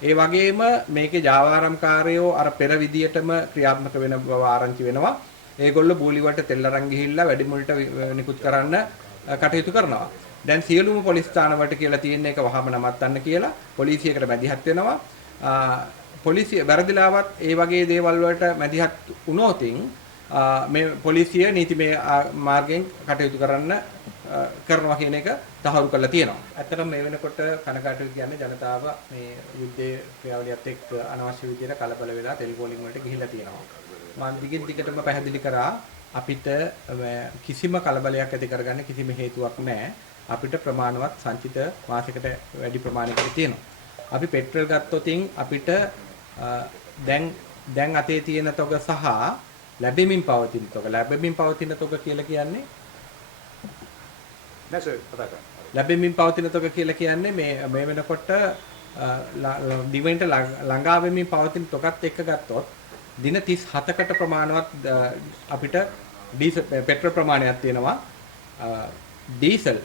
ඒ වගේම මේකේ ජාවාරම්කාරයෝ අර පෙර විදියටම ක්‍රියාත්මක වෙන බව ආරංචි වෙනවා. ඒගොල්ලෝ බූලි වලට තෙල් අරන් ගිහිල්ලා වැඩිමුලට නිකුත් කරන්න කටයුතු කරනවා. දැන් සියලුම පොලිස් ස්ථාන වලට කියලා තියෙන එක වහම නවත්තන්න කියලා පොලිසියකට මැදිහත් වෙනවා. පොලිසිය වැරදිලාවත් ඒ වගේ දේවල් වලට මැදිහත් වුණොතින් මේ පොලිසිය නීතිමය මාර්ගයෙන් කටයුතු කරනවා කියන එක තහවුරු කරලා තියෙනවා. ඇත්තටම මේ වෙනකොට කනකාටු කියන්නේ ජනතාව මේ යුද්ධයේ ක්‍රියාවලියත් එක්ක අනවශ්‍ය විදිහට කලබල වෙලා ටෙලිෆෝනින් වලට ගිහිල්ලා තියෙනවා. මම දිගින් දිගටම පැහැදිලි කරා අපිට කිසිම කලබලයක් ඇති කරගන්න කිසිම හේතුවක් නැහැ. අපිට ප්‍රමාණවත් සංචිත මාසයකට වැඩි ප්‍රමාණයකට තියෙනවා. අපි පෙට්‍රල් ගත්තොතින් අපිට දැන් අතේ තියෙන තොග සහ ලැබෙමින් පවතින තොග කියලා කියන්නේ ලැබෙමින් පවතින තොග කියලා කියන්නේ මේ වෙනකොට දිවෙන්ට ළඟා වෙමින් පවතින තොගත් එක්ක ගත්තොත් දින 37කට ප්‍රමාණවත් අපිට පෙට්‍රල් ප්‍රමාණයක් තියෙනවා. ඩීසල්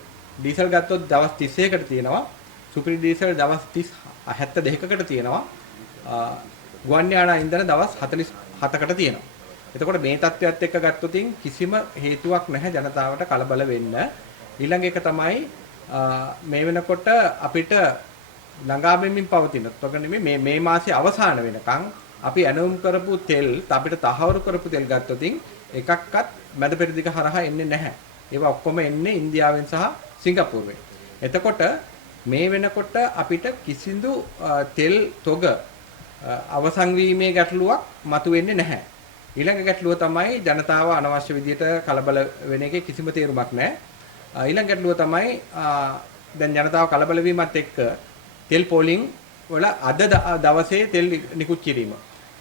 ගත්තොත් දවස් 31කට තියෙනවා. සුපිරි ඩීසල් දවස් 72කට තියෙනවා. ගුවන් යානා ඉන්ධන දවස් 47කට තියෙනවා. එතකොට මේ තත්ත්වයක් එක්ක ගත්තොතින් කිසිම හේතුවක් නැහැ ජනතාවට කලබල වෙන්න. ඊළඟ එක තමයි මේ වෙනකොට අපිට ළඟා වෙමින් පවතින තොග නෙමෙයි මේ මාසේ අවසාන වෙනකන් අපි ඇනවුම් කරපු තෙල් අපිට තහවුරු කරපු තෙල් ගත්තොතින් එකක්වත් මැද පෙරදිග හරහා එන්නේ නැහැ. ඒවා ඔක්කොම එන්නේ ඉන්දියාවෙන් සහ සිංගප්පූරුවෙන්. එතකොට මේ වෙනකොට අපිට කිසිදු තෙල් තොග අවසන් වීමේ ගැටලුවක් මතුවෙන්නේ නැහැ. ඊළඟ ගැටලුව තමයි ජනතාව අනවශ්‍ය විදිහට කලබල වෙන එකේ කිසිම තේරුමක් නැහැ. ඊළඟ ගැටලුව තමයි දැන් ජනතාව කලබල වීමත් එක්ක තෙල් පෝලිං වල අද දවසේ තෙල් නිකුත් කිරීම.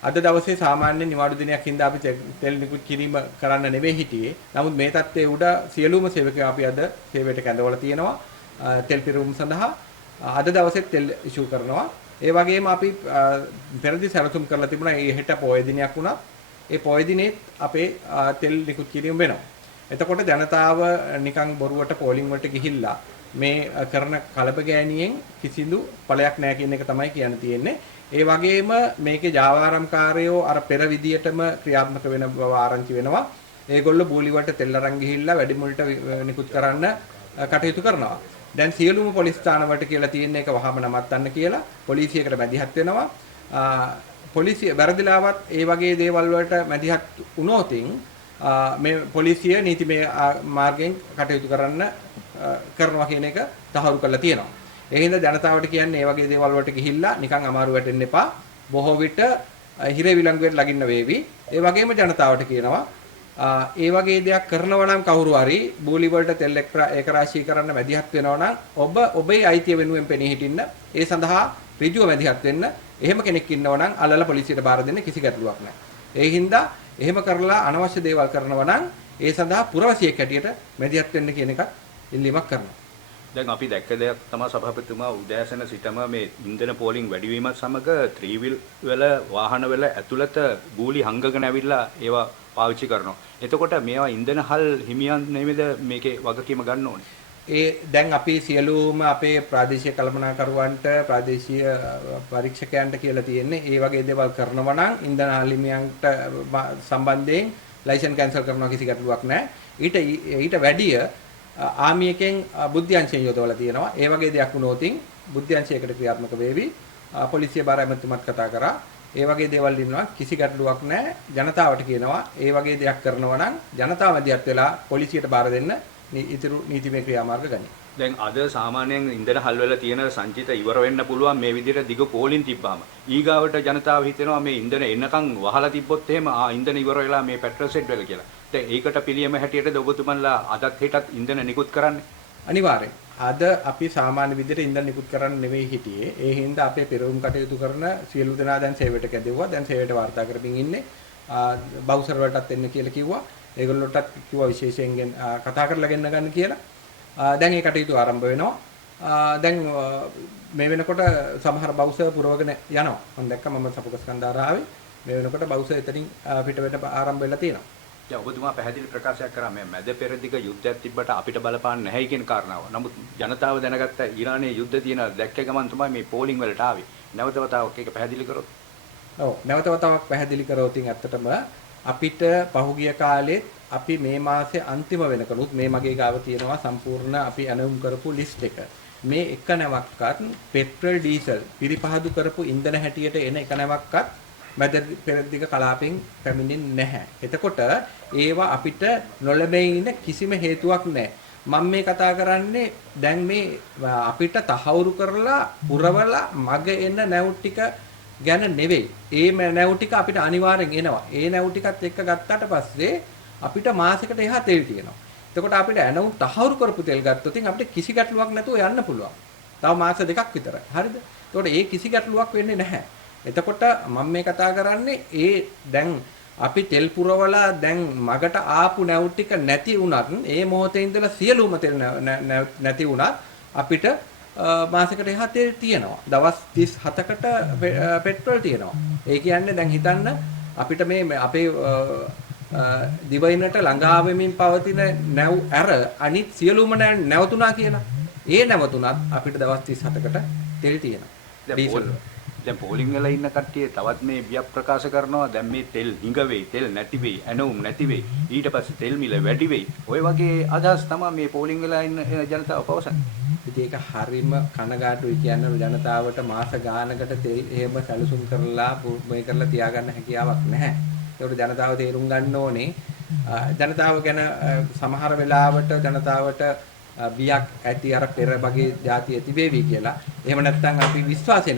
අද දවසේ සාමාන්‍ය නිවාඩු දිනයක් හින්දා අපි තෙල් නිකුත් කිරීම කරන්න නෙවෙයි හිටියේ. නමුත් මේ තත්ත්වයේ උඩ සියලුම සේවකයෝ අපි අද සේවයට කැඳවලා තියෙනවා. තෙල් පිරුම් සඳහා අද දවසේ තෙල් ඉෂුව කරනවා. ඒ වගේම අපි පෙරදි සැලසුම් කරලා තිබුණා මේ හෙට පොය දිනයක් වුණා. ඒ පොය දිනේත් අපේ තෙල් නිකුත් කිරීම වෙනවා. එතකොට ජනතාව නිකන් බොරුවට පෝලිං වලට ගිහිල්ලා මේ කරන කලබගෑනියෙන් කිසිදු ඵලයක් නැහැ කියන එක තමයි කියන්න තියෙන්නේ. ඒ වගේම මේකේ ජාවාරම්කාරයෝ අර පෙර විදියටම ක්‍රියාත්මක වෙන බව ආරංචි වෙනවා. ඒගොල්ලෝ බූලි වලට තෙල් අරන් ගිහිල්ලා වැඩිමුලට නිකුත් කරන්න කටයුතු කරනවා. දැන් සියලුම පොලිස් ස්ථාන වලට කියලා තියෙන එක වහම නවත්තන්න කියලා පොලිසියකට මැදිහත් වෙනවා. පොලිසිය වැරදිලාවත් ඒ වගේ දේවල් වලට මැදිහත් වුණොතින් මේ පොලිසිය නීතිමය මාර්ගයෙන් කටයුතු කරනවා කියන එක තහවුරු කරලා තියෙනවා. ඒ හින්දා ජනතාවට කියන්නේ මේ වගේ දේවල් වලට ගිහිල්ලා නිකන් අමාරු වැටෙන්න එපා. බොහෝ විට හිරේ විලංගුවෙන් ලගින්න වේවි. ඒ වගේම ජනතාවට කියනවා ඒ වගේ දෙයක් කරනවා නම් කවුරු හරි බූලි වලට තෙල් ඒක රාශී කරන්න මැදිහත් වෙනවා නම් ඔබේ අයිතිය වෙනුවෙන් පෙනී හිටින්න. ඒ සඳහා ඍජුව මැදිහත් වෙන්න. එහෙම කෙනෙක් ඉන්නවා නම් අල්ලලා පොලිසියට බාර දෙන්න කිසි ගැටලුවක් නැහැ. ඒ හින්දා එහෙම කරලා අනවශ්‍ය දේවල් කරනවා නම් ඒ සඳහා පුරවැසියෙක් හැටියට මැදිහත් වෙන්න කියන එකත් ඉල්ලීමක් කරනවා. දැන් අපි දැක්ක දෙයක් තමයි සභාපතිතුමා උදෑසන සිටම මේ ඉන්ධන පෝලිං වැඩි වීමත් සමග ත්‍රිවිල් වල වාහන වල ඇතුළත බූලි හංගගෙන ඇවිල්ලා ඒවා පාවිච්චි කරනවා. එතකොට මේවා ඉන්ධන හල් හිමියන් නෙමෙයිද මේකේ වගකීම ගන්න ඕනේ? දැන් අපි සියලුම අපේ ප්‍රාදේශීය කළමනාකරුවන්ට ප්‍රාදේශීය පරීක්ෂකයන්ට කියලා තියෙන්නේ ඒ වගේ දේවල් කරනවා නම් ඉන්ධන හල් හිමියන්ට සම්බන්ධයෙන් ලයිසන් කැන්සල් කරනවා කිසි ගැටලුවක් නැහැ. ඊට වැඩිය ආමියකෙන් බුද්ධ්‍යංශයෙන් යොදවලා තියෙනවා. ඒ වගේ දෙයක් වුණොතින් බුද්ධ්‍යංශයකට ක්‍රියාත්මක වේවි. පොලිසිය බාර ඇමතුමත් කතා කරා. ඒ වගේ දේවල් ඉන්නවා කිසි ගැටලුවක් නැහැ. ජනතාවට කියනවා ඒ වගේ දෙයක් කරනවා නම් ජනතාව මැදිහත් වෙලා පොලිසියට බාර දෙන්න ඉතිරි නීතිමය ක්‍රියාමාර්ග ගනි. දැන් අද සාමාන්‍යයෙන් ඉන්ධන හල් වල තියෙන සංචිත ඉවර වෙන්න පුළුවන් මේ විදිහට දිග පෝලින් තිබ්බාම. ඊගාවට ජනතාව හිතනවා මේ ඉන්ධන එන්නකම් වහලා තිබ්බොත් එහෙම ඉන්ධන ඉවර වෙලා මේ පෙට්‍රල් සෙට් වල කියලා. දැන් ඒකට පිළියම හැටියටද ඔබතුමන්ලා අදත් හෙටත් ඉන්ධන නිකුත් කරන්නේ? අනිවාර්යෙන්. අද අපි සාමාන්‍ය විදිහට ඉන්ධන නිකුත් කරන්න නෙවෙයි හිටියේ. ඒ හින්දා අපේ පෙරවුම් කටයුතු කරන සියලු දෙනා දැන් සේවයට කැදෙව්වා. දැන් සේවයට වාර්තා කරමින් ඉන්නේ. බවුසර් වලටත් එන්න කියලා කිව්වා. ඒගොල්ලොටත් කිව්වා විශේෂයෙන් කතා කරලා ගන්න කියලා. දැන් ඒ කටයුතු ආරම්භ වෙනවා. දැන් මේ වෙනකොට සමහර බවුසර් පුරවගෙන යනවා. මම දැක්කා මම සපුකස්කන්ධාරාවේ මේ වෙනකොට බවුසර් එතනින් පිට වෙන්න ආරම්භ වෙලා තියෙනවා. දැන් ඔබතුමා පැහැදිලි ප්‍රකාශයක් කරා මේ මැද පෙරදිග යුද්ධයක් තිබ්බට අපිට බලපාන්න නැහැ කියන කාරණාව. නමුත් ජනතාව දැනගත්ත ඊරානයේ යුද්ධ තියෙන දැක්ක ගමන් තමයි මේ පෝලිං වලට ආවේ. නැවත වතාවක් ඒක පැහැදිලි කරොත්. ඔව් නැවත වතාවක් පැහැදිලි කරොත් ඇත්තටම අපිට පහුගිය කාලෙත් අපි මේ මාසේ අන්තිම වෙනකනුත් මේ මගේ ගාව තියෙනවා සම්පූර්ණ අපි අනුම් කරපු ලිස්ට් එක. මේ එක නැවක්වත් පෙට්‍රල් ඩීසල් පිරිපහදු කරපු ඉන්ධන හැටියට එන එක නැවක්වත් මැද පෙරදිග කලාපෙන් පැමිණෙන්නේ නැහැ. එතකොට ඒවා අපිට නොලැබෙයි ඉන්න කිසිම හේතුවක් නැහැ. මම මේ කතා කරන්නේ දැන් මේ අපිට තහවුරු කරලා පුරවලා මග එන නැව් ටික ගැන නෙවෙයි. ඒ නැව් ටික අපිට අනිවාර්යෙන් එනවා. ඒ නැව් ටිකත් එක්ක ගත්තාට පස්සේ අපිට මාසෙකට එහා තෙල් තියෙනවා. එතකොට අපිට ඇනවුම් තහවුරු කරපු තෙල් ගත්තොත් අපිට කිසි ගැටලුවක් නැතුව යන්න පුළුවන්. තව මාස දෙකක් විතරයි. හරිද? එතකොට ඒ කිසි ගැටලුවක් වෙන්නේ නැහැ. එතකොට මම මේ කතා කරන්නේ ඒ දැන් අපි තෙල් පුරවලා දැන් මගට ආපු නැව් ටික නැති වුණත් ඒ මොහොතේ ඉඳලා සියලුම තෙල් නැති වුණත් අපිට මාසෙකට එහා තෙල් තියෙනවා. දවස් 37කට පෙට්‍රල් තියෙනවා. ඒ කියන්නේ දැන් හිතන්න අපිට මේ අපේ දිවයිනට ළඟා වෙමින් පවතින නැව් ඇර අනිත් සියලුම නැවතුණා කියලා. ඒ නැවතුණත් අපිට දවස් 37කට තෙල් තියෙනවා. ඩීසල්. දැන් පෝලිං වල ඉන්න කට්ටිය තවත් මේ වියක් ප්‍රකාශ කරනවා දැන් මේ තෙල් හිඟ වෙයි, තෙල් නැති වෙයි, ඇනවුම් නැති වෙයි. ඊට පස්සේ තෙල් මිල වැඩි වෙයි. ওই වගේ අදහස් තමයි මේ පෝලිං වල ඉන්න ජනතාව පවසන්නේ. ඉතින් ඒක හරීම කනගාටුයි කියන්නේ ජනතාවට මාස ගානකට තෙල් එහෙම සැලසුම් කරලා මේ කරලා තියාගන්න හැකියාවක් නැහැ. ඒකට ජනතාව තේරුම් ගන්න ඕනේ ජනතාව ගැන සමහර වෙලාවට ජනතාවට බියක් ඇති අර පෙර වගේ જાති ඇති වේවි කියලා. එහෙම නැත්නම් අපි විශ්වාසය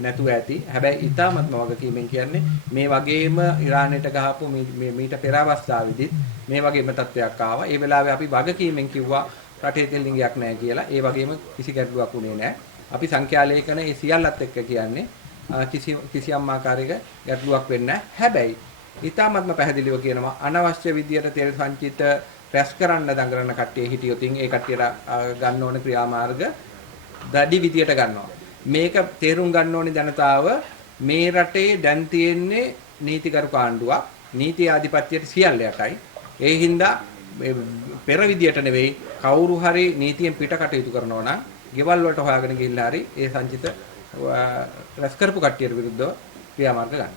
නැතුව ඇති. හැබැයි ඊටමත්ම වගකීමෙන් කියන්නේ මේ වගේම ඉරානයට ගහපු මීට පෙර අවස්ථාවේදී මේ වගේම තත්ත්වයක් ආවා. ඒ වෙලාවේ අපි වගකීමෙන් කිව්වා රටේ තෙල් ලිංගයක් නැහැ කියලා. ඒ වගේම කිසි ගැටලුවක් උනේ නැහැ. අපි සංඛ්‍යා ලේඛන ඒ සියල්ලත් එක්ක කියන්නේ කිසියම් ආකාරයක ගැටලුවක් වෙන්නේ නැහැ. හැබැයි ඊටමත්ම පැහැදිලිව කියනවා අනවශ්‍ය විදියට තෙල් සංචිත රැස් කරන්න දඟලන කට්ටිය හිටියොත් ඒ කට්ටියට ගන්න ඕන ක්‍රියාමාර්ග දැඩි විදියට ගන්නවා. මේක තේරුම් ගන්න ඕනේ ජනතාව මේ රටේ දැන් තියෙන්නේ නීතිගරුක ආණ්ඩුවක්. නීති ආධිපත්‍යයට සියල්ල යටයි. ඒ හින්දා පෙර විදියට නෙවෙයි කවුරු හරි නීතියෙන් පිට කටයුතු කරනවා නම් ගෙවල් වලට හොයාගෙන ගිහිල්ලා හරි ඒ සංචිත රැස් කරපු කට්ටියට විරුද්ධව ක්‍රියාමාර්ග ගන්න.